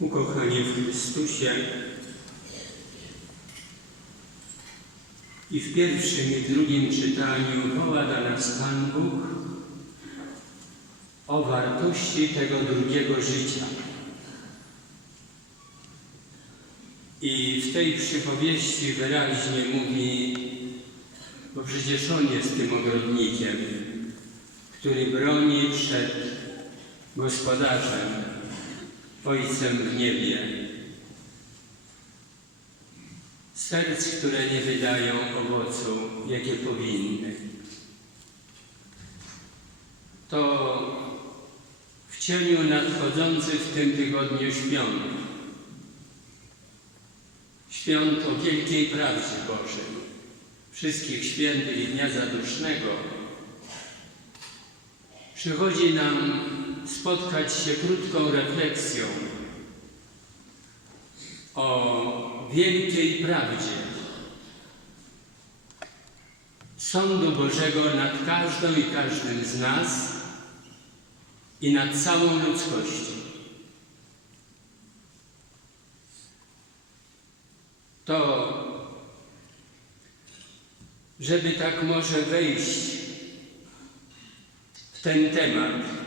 Ukochani w Chrystusie, i w pierwszym i drugim czytaniu woła do nas Pan Bóg o wartości tego drugiego życia. I w tej przypowieści wyraźnie mówi, bo przecież On jest tym ogrodnikiem, który broni przed gospodarzem, Ojcem w niebie. Serc, które nie wydają owocu, jakie powinny. To w cieniu nadchodzących w tym tygodniu świąt. Świąt o wielkiej prawdzie Bożej, wszystkich świętych i Dnia Zadusznego, przychodzi nam spotkać się krótką refleksją o wielkiej prawdzie sądu Bożego nad każdą i każdym z nas i nad całą ludzkością. To, żeby tak może wejść w ten temat,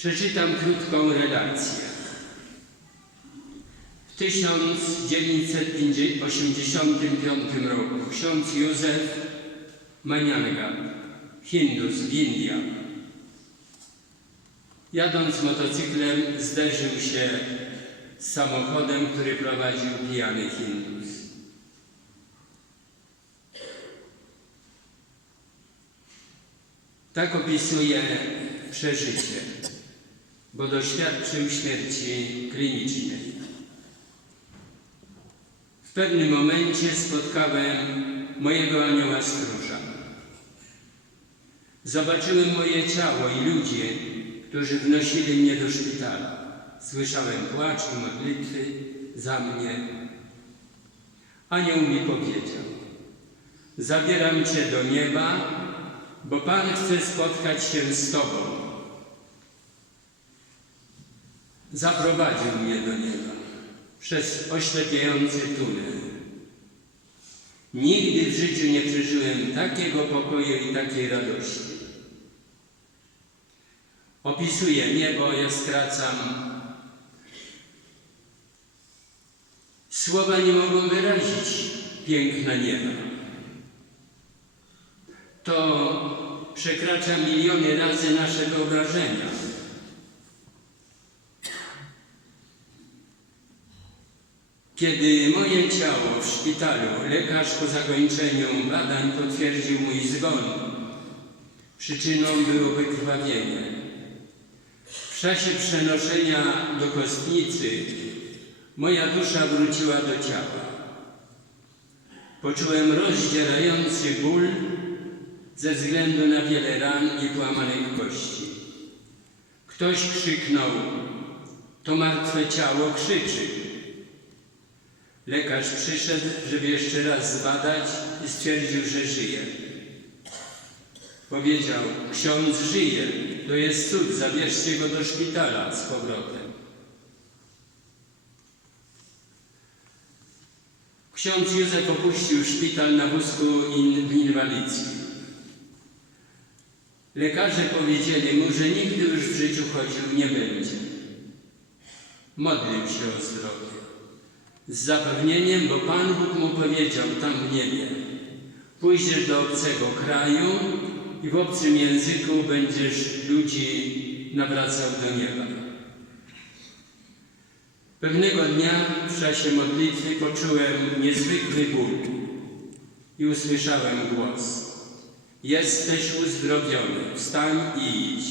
przeczytam krótką relację. W 1985 roku ksiądz Józef Manianga, Hindus w Indiach, jadąc motocyklem zderzył się z samochodem, który prowadził pijany Hindus. Tak opisuje przeżycie, bo doświadczył śmierci klinicznej. W pewnym momencie spotkałem mojego anioła stróża. Zobaczyłem moje ciało i ludzie, którzy wnosili mnie do szpitala. Słyszałem płacz i modlitwy za mnie. Anioł mi powiedział: Zabieram cię do nieba, bo Pan chce spotkać się z Tobą. Zaprowadził mnie do nieba przez oślepiający tunel. Nigdy w życiu nie przeżyłem takiego pokoju i takiej radości. Opisuję niebo, ja skracam. Słowa nie mogą wyrazić piękna nieba. To przekracza miliony razy nasze wyobrażenia. Kiedy moje ciało w szpitalu lekarz po zakończeniu badań potwierdził mój zgon, przyczyną było wykrwawienie. W czasie przenoszenia do kostnicy moja dusza wróciła do ciała. Poczułem rozdzierający ból ze względu na wiele ran i połamanych kości. Ktoś krzyknął, to martwe ciało krzyczy. Lekarz przyszedł, żeby jeszcze raz zbadać i stwierdził, że żyje. Powiedział, ksiądz żyje, to jest cud, zabierzcie go do szpitala z powrotem. Ksiądz Józef opuścił szpital na wózku in, inwalidzkim. Lekarze powiedzieli mu, że nigdy już w życiu chodził nie będzie. Modlił się o zdrowie. Z zapewnieniem, bo Pan Bóg mu powiedział tam w niebie: Pójdziesz do obcego kraju i w obcym języku będziesz ludzi nawracał do nieba. Pewnego dnia w czasie modlitwy poczułem niezwykły ból i usłyszałem głos: Jesteś uzdrowiony, wstań i idź.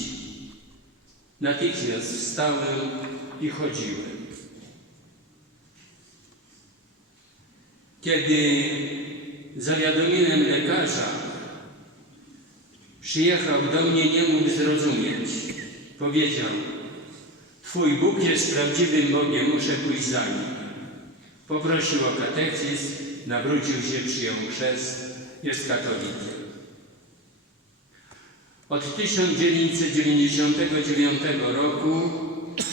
Natychmiast wstałem i chodziłem. Kiedy zawiadomiłem lekarza, przyjechał do mnie, nie mógł zrozumieć. Powiedział, Twój Bóg jest prawdziwym Bogiem, muszę pójść za nim. Poprosił o katechizm, nawrócił się, przyjął chrzest, jest katolikiem. Od 1999 roku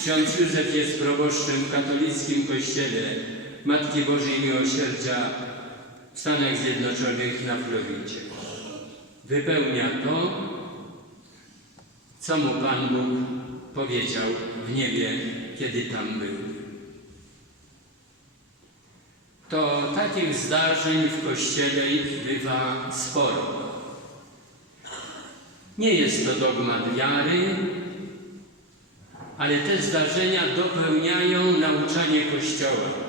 ksiądz Józef jest proboszczem w katolickim kościele Matki Bożej Miłosierdzia w Stanach Zjednoczonych na Florydzie. Wypełnia to, co mu Pan Bóg powiedział w niebie, kiedy tam był. To takich zdarzeń w Kościele bywa sporo. Nie jest to dogmat wiary, ale te zdarzenia dopełniają nauczanie Kościoła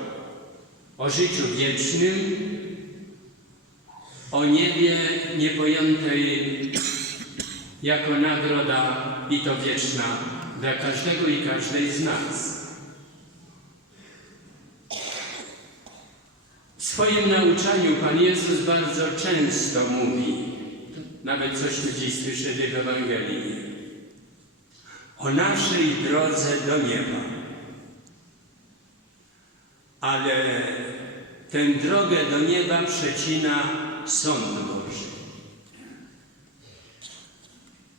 o życiu wiecznym, o niebie niepojętej jako nagroda i to wieczna dla każdego i każdej z nas. W swoim nauczaniu Pan Jezus bardzo często mówi, nawet coś tu dziś słyszymy w Ewangelii, o naszej drodze do nieba. Ale tę drogę do nieba przecina sąd Boży.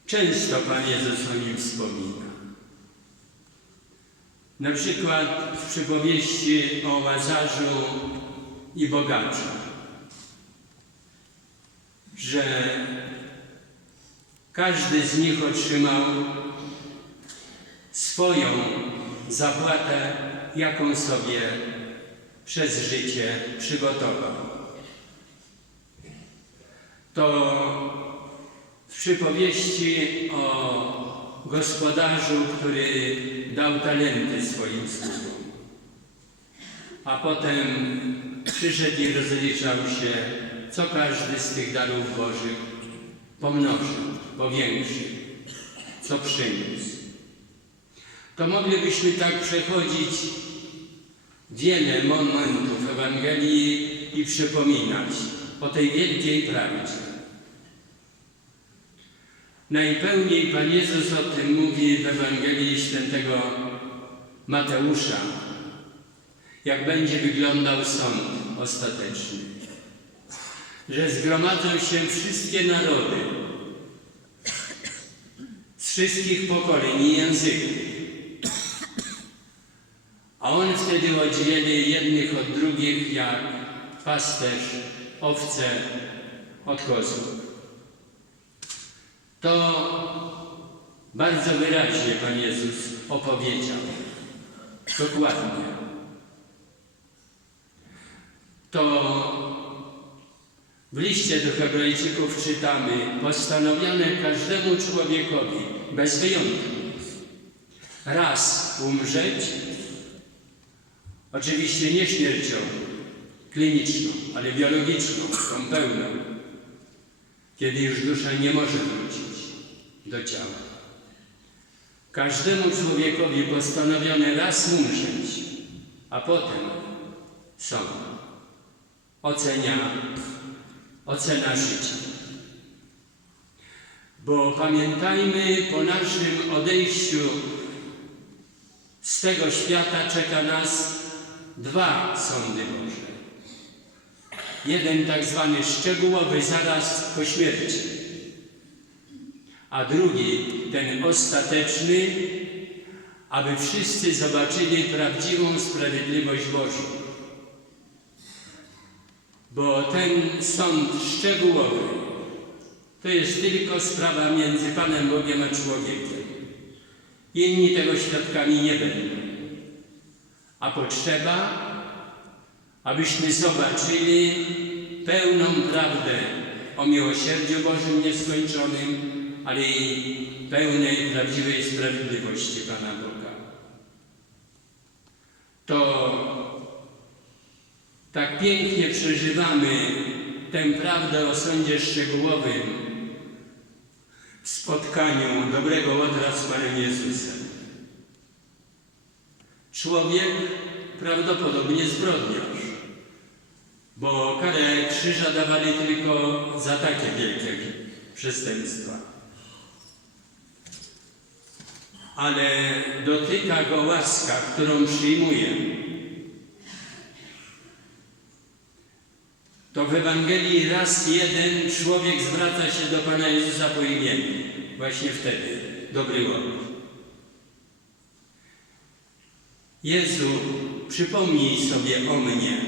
Często Pan Jezus o nim wspomina. Na przykład w przypowieści o Łazarzu i bogaczu, że każdy z nich otrzymał swoją zapłatę, jaką sobie przez życie przygotował. To w przypowieści o gospodarzu, który dał talenty swoim sługom, a potem przyszedł i rozliczał się, co każdy z tych darów Bożych pomnożył, powiększył, co przyniósł. To moglibyśmy tak przechodzić wiele momentów Ewangelii i przypominać o tej wielkiej prawdzie. Najpełniej Pan Jezus o tym mówi w Ewangelii Świętego Mateusza, jak będzie wyglądał sąd ostateczny. Że zgromadzą się wszystkie narody z wszystkich pokoleń i języków. A on wtedy oddzieli jednych od drugich jak pasterz owce od kozłów. To bardzo wyraźnie Pan Jezus opowiedział. Dokładnie. To w liście do Hebrajczyków czytamy postanowione każdemu człowiekowi, bez wyjątku, raz umrzeć, oczywiście nie śmiercią kliniczną, ale biologiczną, tą pełną, kiedy już dusza nie może wrócić do ciała. Każdemu człowiekowi postanowione raz umrzeć, a potem sąd. Ocenia, ocena życia. Bo pamiętajmy, po naszym odejściu z tego świata czeka nas dwa sądy Boże. Jeden tak zwany szczegółowy zaraz po śmierci, a drugi ten ostateczny, aby wszyscy zobaczyli prawdziwą sprawiedliwość Bożą. Bo ten sąd szczegółowy to jest tylko sprawa między Panem Bogiem a człowiekiem. Inni tego świadkami nie będą. A potrzeba, abyśmy zobaczyli pełną prawdę o miłosierdziu Bożym nieskończonym, ale i pełnej, prawdziwej sprawiedliwości Pana Boga. To tak pięknie przeżywamy tę prawdę o sądzie szczegółowym w spotkaniu dobrego łotra z Panem Jezusem. Człowiek prawdopodobnie zbrodniarz, bo karę krzyża dawali tylko za takie wielkie przestępstwa. Ale dotyka go łaska, którą przyjmuje. To w Ewangelii raz jeden człowiek zwraca się do Pana Jezusa po imieniu. Właśnie wtedy, dobry łot. Jezu, przypomnij sobie o mnie,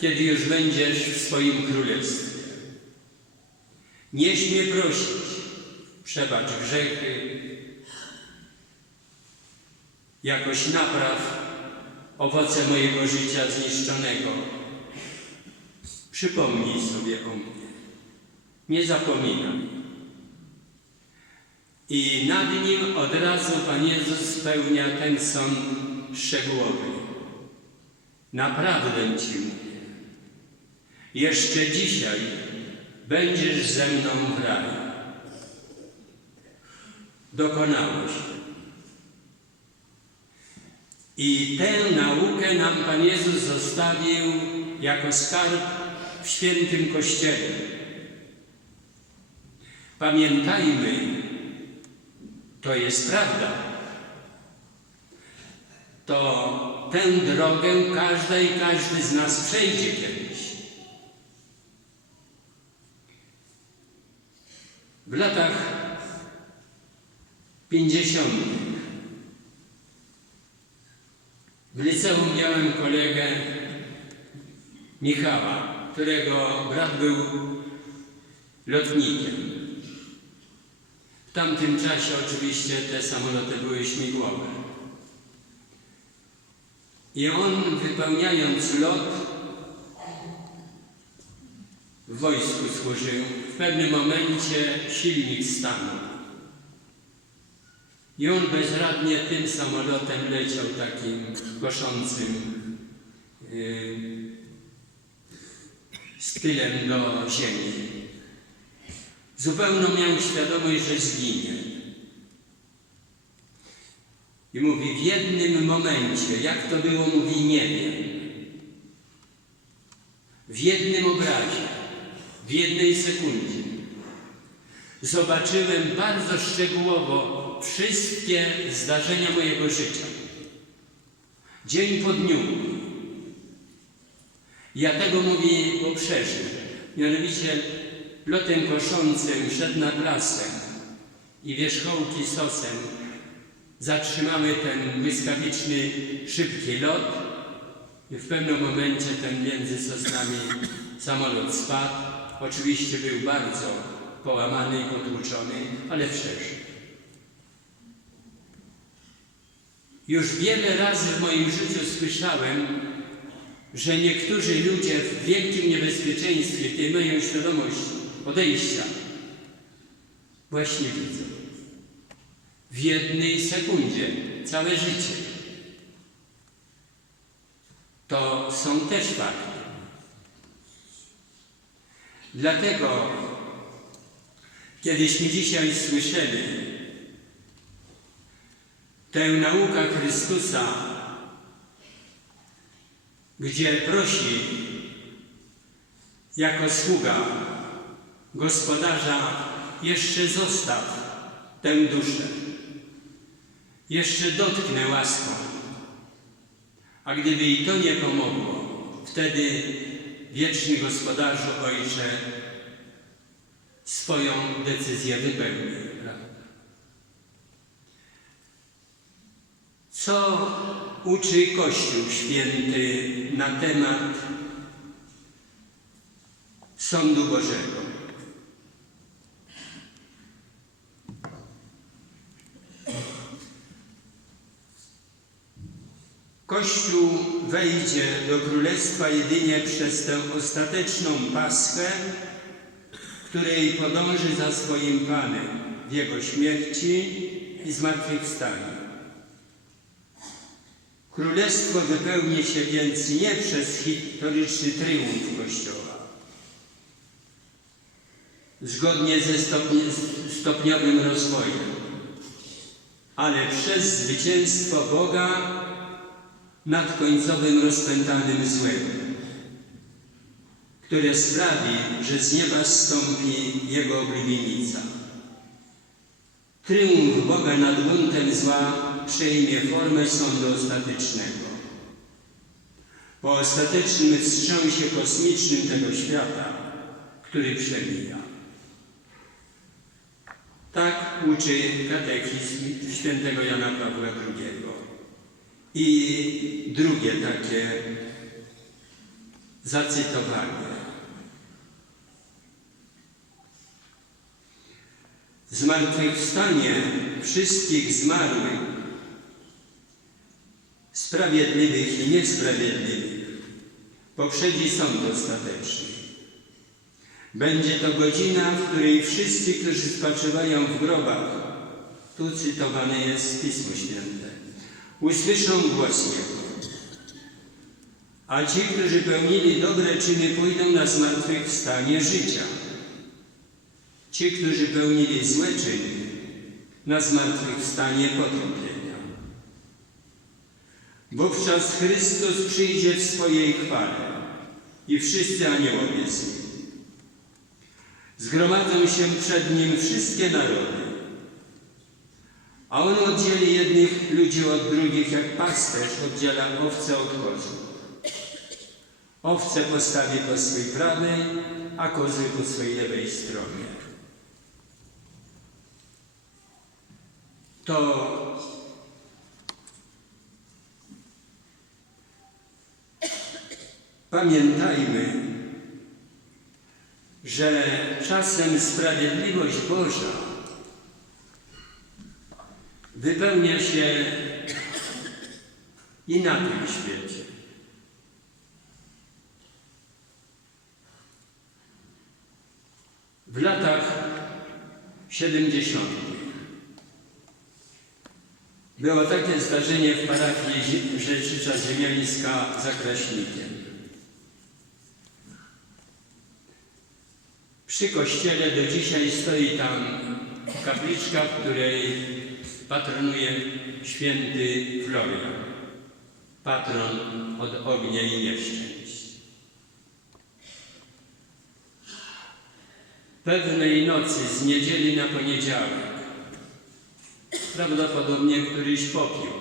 kiedy już będziesz w swoim królestwie. Nie śmie prosić, przebacz grzechy, jakoś napraw owoce mojego życia zniszczonego. Przypomnij sobie o mnie. Nie zapominaj. I nad nim od razu Pan Jezus spełnia ten sąd szczegółowy. Naprawdę Ci mówię. Jeszcze dzisiaj będziesz ze mną w raju. Dokonało się. I tę naukę nam Pan Jezus zostawił jako skarb w świętym Kościele. Pamiętajmy, to jest prawda. To tę drogę każda i każdy z nas przejdzie kiedyś. W latach pięćdziesiątych w liceum miałem kolegę Michała, którego brat był lotnikiem. W tamtym czasie oczywiście te samoloty były śmigłowe. I on wypełniając lot w wojsku służył, w pewnym momencie silnik stanął. I on bezradnie tym samolotem leciał takim koszącym yy, stylem do ziemi. Zupełną miał świadomość, że zginie. I mówi, w jednym momencie, jak to było, mówi, nie wiem. W jednym obrazie, w jednej sekundzie zobaczyłem bardzo szczegółowo wszystkie zdarzenia mojego życia. Dzień po dniu. Ja tego mówię, bo. Mianowicie lotem koszącym szedł nad lasem i wierzchołki sosem zatrzymały ten błyskawiczny, szybki lot i w pewnym momencie ten między sosnami samolot spadł. Oczywiście był bardzo połamany i potłuczony, ale przeżył. Już wiele razy w moim życiu słyszałem, że niektórzy ludzie w wielkim niebezpieczeństwie, kiedy mają świadomość odejścia, właśnie widzą. W jednej sekundzie całe życie. To są też fakty. Dlatego, kiedyśmy dzisiaj słyszeli tę naukę Chrystusa, gdzie prosi jako sługa gospodarza jeszcze zostaw tę duszę, jeszcze dotknę łaską. A gdyby i to nie pomogło, wtedy wieczny gospodarzu Ojcze swoją decyzję wypełni. Co uczy Kościół Święty na temat sądu Bożego? Kościół wejdzie do Królestwa jedynie przez tę ostateczną Paschę, której podąży za swoim Panem w Jego śmierci i zmartwychwstaniu. Królestwo wypełni się więc nie przez historyczny tryumf Kościoła, zgodnie ze stopni, stopniowym rozwojem, ale przez zwycięstwo Boga nad końcowym rozpętanym złem, które sprawi, że z nieba zstąpi Jego oblubienica. Tryumf Boga nad buntem zła przejmie formę sądu ostatecznego. Po ostatecznym wstrząsie kosmicznym tego świata, który przemija. Tak uczy katechizm świętego Jana Pawła II. I drugie takie zacytowanie. Zmartwychwstanie wszystkich zmarłych, sprawiedliwych i niesprawiedliwych, poprzedzi sąd ostateczny. Będzie to godzina, w której wszyscy, którzy spoczywają w grobach, tu cytowane jest Pismo Święte, usłyszą głos Jego. A ci, którzy pełnili dobre czyny, pójdą na zmartwychwstanie życia. Ci, którzy pełnili złe czyny, na zmartwychwstanie potępienia. Wówczas Chrystus przyjdzie w swojej chwale i wszyscy aniołowie z nim. Zgromadzą się przed Nim wszystkie narody, a On oddzieli jednych ludzi od drugich, jak pasterz oddziela owce od kozłów. Owce postawi po swej prawej, a kozy po swojej lewej stronie. To pamiętajmy, że czasem sprawiedliwość Boża wypełnia się i na tym świecie. W latach 70. było takie zdarzenie w parafii Rzecznicza Ziemiańska za Kraśnikiem. Przy kościele do dzisiaj stoi tam kapliczka, w której patronuje święty Florian, patron od ognia i nieszczęść. Pewnej nocy z niedzieli na poniedziałek prawdopodobnie któryś popiół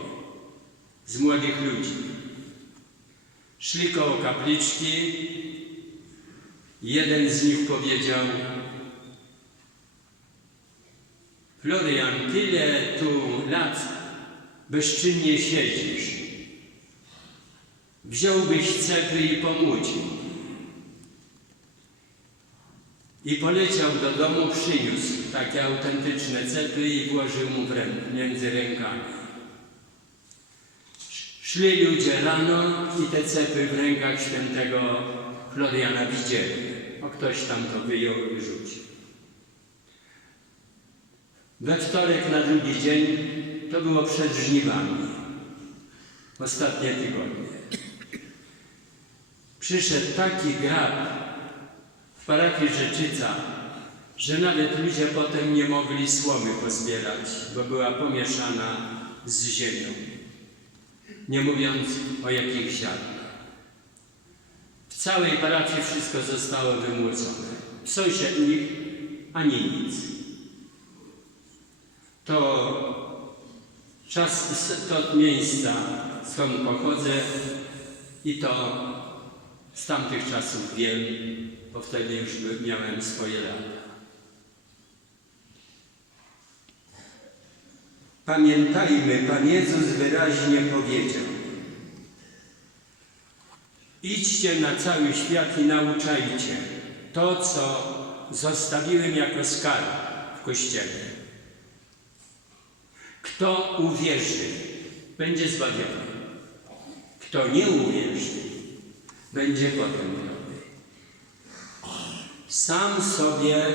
z młodych ludzi. Szli koło kapliczki Jeden z nich powiedział: Florian, tyle tu lat bezczynnie siedzisz. Wziąłbyś cepy i pomócił. I poleciał do domu, przyniósł takie autentyczne cepy i włożył mu w rękę, między rękami. Szli ludzie rano i te cepy w rękach świętego Floriana widzieli. O ktoś tam to wyjął i rzucił. We wtorek na drugi dzień to było przed żniwami. Ostatnie tygodnie. Przyszedł taki grab w parafii Rzeczyca, że nawet ludzie potem nie mogli słomy pozbierać, bo była pomieszana z ziemią. Nie mówiąc o jakich ziarnach. W całej parafii wszystko zostało wymłocone. W sąsiednich ani nic. To czas, to miejsca, skąd pochodzę i to z tamtych czasów wiem, bo wtedy już miałem swoje lata. Pamiętajmy, Pan Jezus wyraźnie powiedział, Idźcie na cały świat i nauczajcie to, co zostawiłem jako skarb w Kościele. Kto uwierzy, będzie zbawiony. Kto nie uwierzy, będzie potępiony. Sam sobie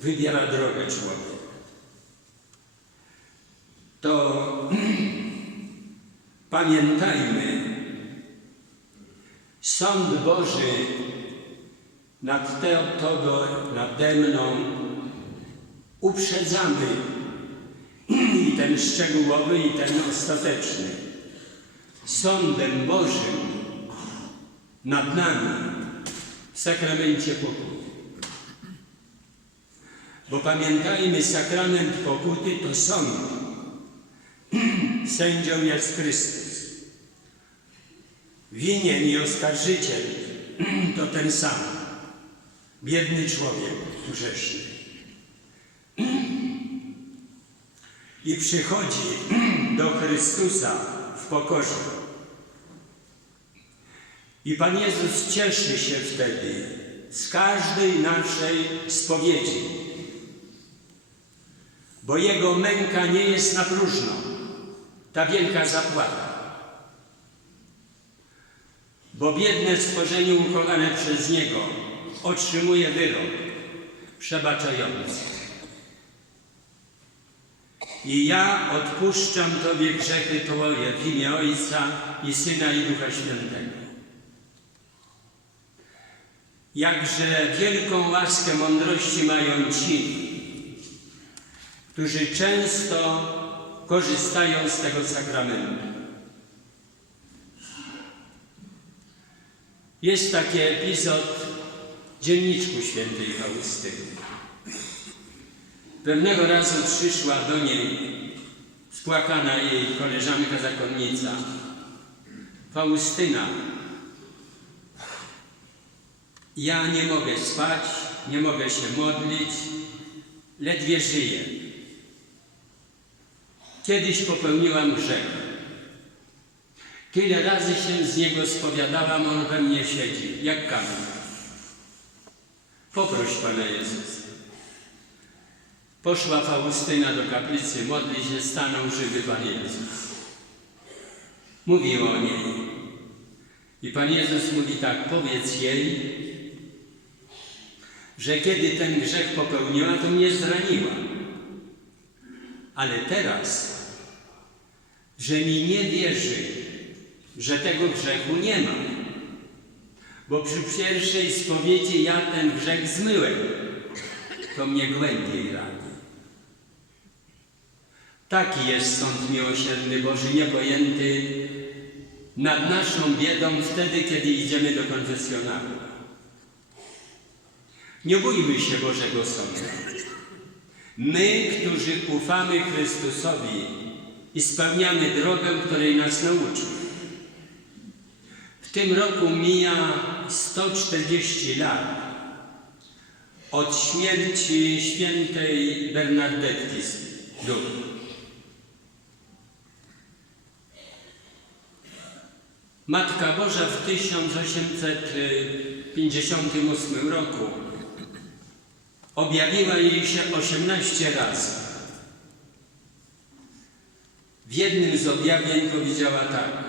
wybiera drogę człowiek. To pamiętajmy, Sąd Boży nad te, Tobą, nade mną uprzedzamy ten szczegółowy, i ten ostateczny. Sądem Bożym nad nami w sakramencie pokuty. Bo pamiętajmy, sakrament pokuty to sąd. Sędzią jest Chrystus. Winien i oskarżyciel to ten sam. Biedny człowiek grzeszny. I przychodzi do Chrystusa w pokorze. I Pan Jezus cieszy się wtedy z każdej naszej spowiedzi, bo Jego męka nie jest na próżno, ta wielka zapłata. Bo biedne stworzenie ukochane przez Niego otrzymuje wyrok przebaczający. I ja odpuszczam Tobie grzechy Twoje w imię Ojca i Syna i Ducha Świętego. Jakże wielką łaskę mądrości mają ci, którzy często korzystają z tego sakramentu. Jest taki epizod w dzienniczku świętej Faustyny. Pewnego razu przyszła do niej spłakana jej koleżanka zakonnica, Faustyna. Ja nie mogę spać, nie mogę się modlić, ledwie żyję. Kiedyś popełniłam grzech. Tyle razy się z niego spowiadałam, on we mnie siedzi, jak kamień. Poproś Pana Jezusa. Poszła Faustyna do kaplicy, modli się, stanął żywy Pan Jezus. Mówił o niej. I Pan Jezus mówi tak, powiedz jej, że kiedy ten grzech popełniła, to mnie zraniła. Ale teraz, że mi nie wierzy, że tego grzechu nie ma. Bo przy pierwszej spowiedzi ja ten grzech zmyłem. To mnie głębiej rani. Taki jest sąd miłosierny Boży, niepojęty nad naszą biedą wtedy, kiedy idziemy do konfesjonału. Nie bójmy się Bożego Sądu. My, którzy ufamy Chrystusowi i spełniamy drogę, której nas nauczył. W tym roku mija 140 lat od śmierci świętej Bernardetki z Duch. Matka Boża w 1858 roku objawiła jej się 18 razy. W jednym z objawień powiedziała tak.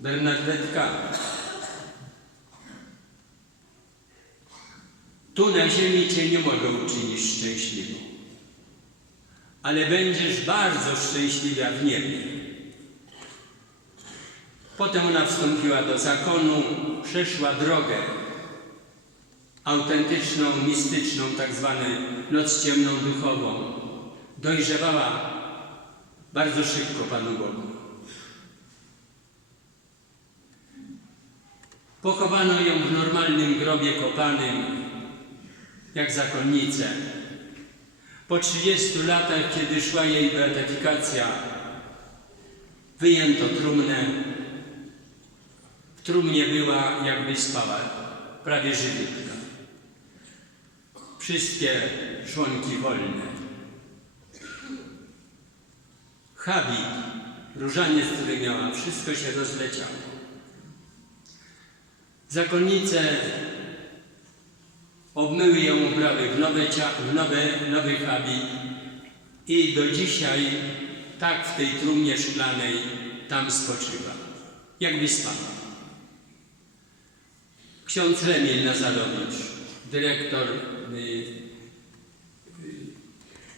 Bernardetka, tu na ziemi Cię nie mogę uczynić szczęśliwą, ale będziesz bardzo szczęśliwa w niebie. Potem ona wstąpiła do zakonu, przeszła drogę autentyczną, mistyczną, tak zwaną noc ciemną duchową. Dojrzewała bardzo szybko Panu Bogu. Pochowano ją w normalnym grobie kopanym, jak zakonnicę. Po 30 latach, kiedy szła jej beatyfikacja, wyjęto trumnę. Trumnie była, jakby spała, prawie żywiutka. Wszystkie członki wolne. Habit, różaniec, który miała, wszystko się rozleciało. Zakonnice obmyły ją, ubrały w, nowe, w nowe, nowy habit i do dzisiaj tak w tej trumnie szklanej tam spoczywa, jakby spała. Ksiądz Remil Nazarowicz, dyrektor y, y,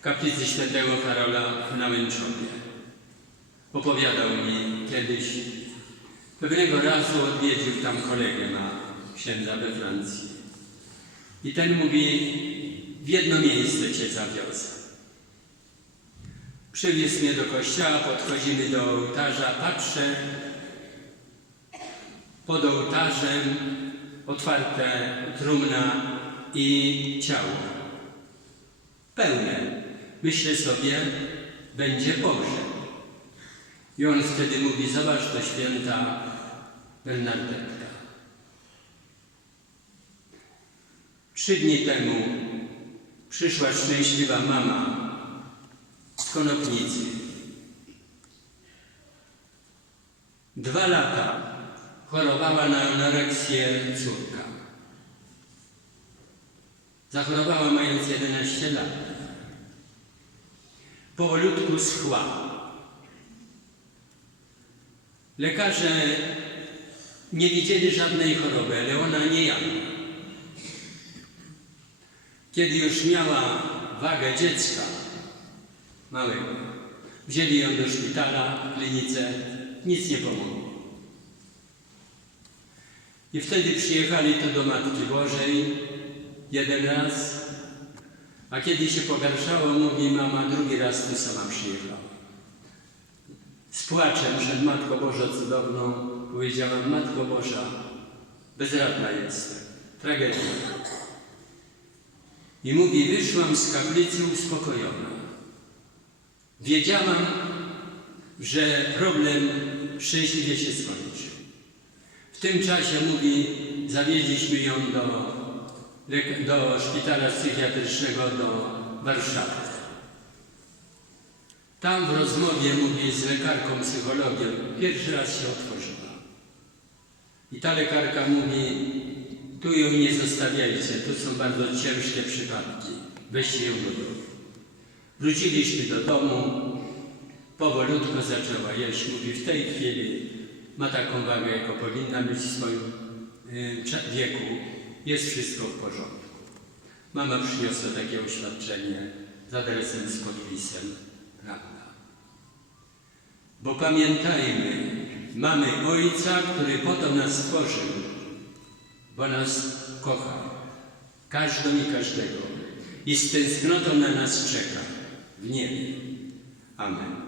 kaplicy świętego Karola w Nałęczowie, opowiadał mi kiedyś, pewnego razu odwiedził tam kolegę ma księdza we Francji. I ten mówi, w jedno miejsce cię zawiozę. Przywiózł mnie do kościoła, podchodzimy do ołtarza, patrzę, pod ołtarzem otwarte trumna i ciało. Pełne. Myślę sobie, będzie pogrzeb. I on wtedy mówi, zobacz to święta Bernardetka. Trzy dni temu przyszła szczęśliwa mama z Konopnicy. Dwa lata chorowała na anoreksję córka. Zachorowała mając 11 lat. Powolutku schła. Lekarze nie widzieli żadnej choroby, ale ona nie jadła. Kiedy już miała wagę dziecka małego, wzięli ją do szpitala klinice, nic nie pomogło. I wtedy przyjechali tu do Matki Bożej jeden raz, a kiedy się pogarszało, mówi mama, drugi raz tu sama przyjechała. Z płaczem przed Matką Bożą cudowną powiedziałam, Matko Boża, bezradna jestem, tragedia. I mówi, wyszłam z kaplicy uspokojona. Wiedziałam, że problem szczęśliwie się skończy. Tym czasie, mówi, zawieźliśmy ją do, do szpitala psychiatrycznego do Warszawy. Tam w rozmowie, mówi, z lekarką psychologiem, pierwszy raz się otworzyła. I ta lekarka mówi, tu ją nie zostawiajcie, tu są bardzo ciężkie przypadki. Weźcie ją do domu. Wróciliśmy do domu, powolutku zaczęła jeść. Mówi, w tej chwili ma taką wagę, jaką powinna być w swoim y, wieku. Jest wszystko w porządku. Mama przyniosła takie oświadczenie z adresem, z podpisem. Prawda. Bo pamiętajmy, mamy Ojca, który po to nas stworzył, bo nas kocha. Każdą i każdego. I z tęsknotą na nas czeka w niebie. Amen.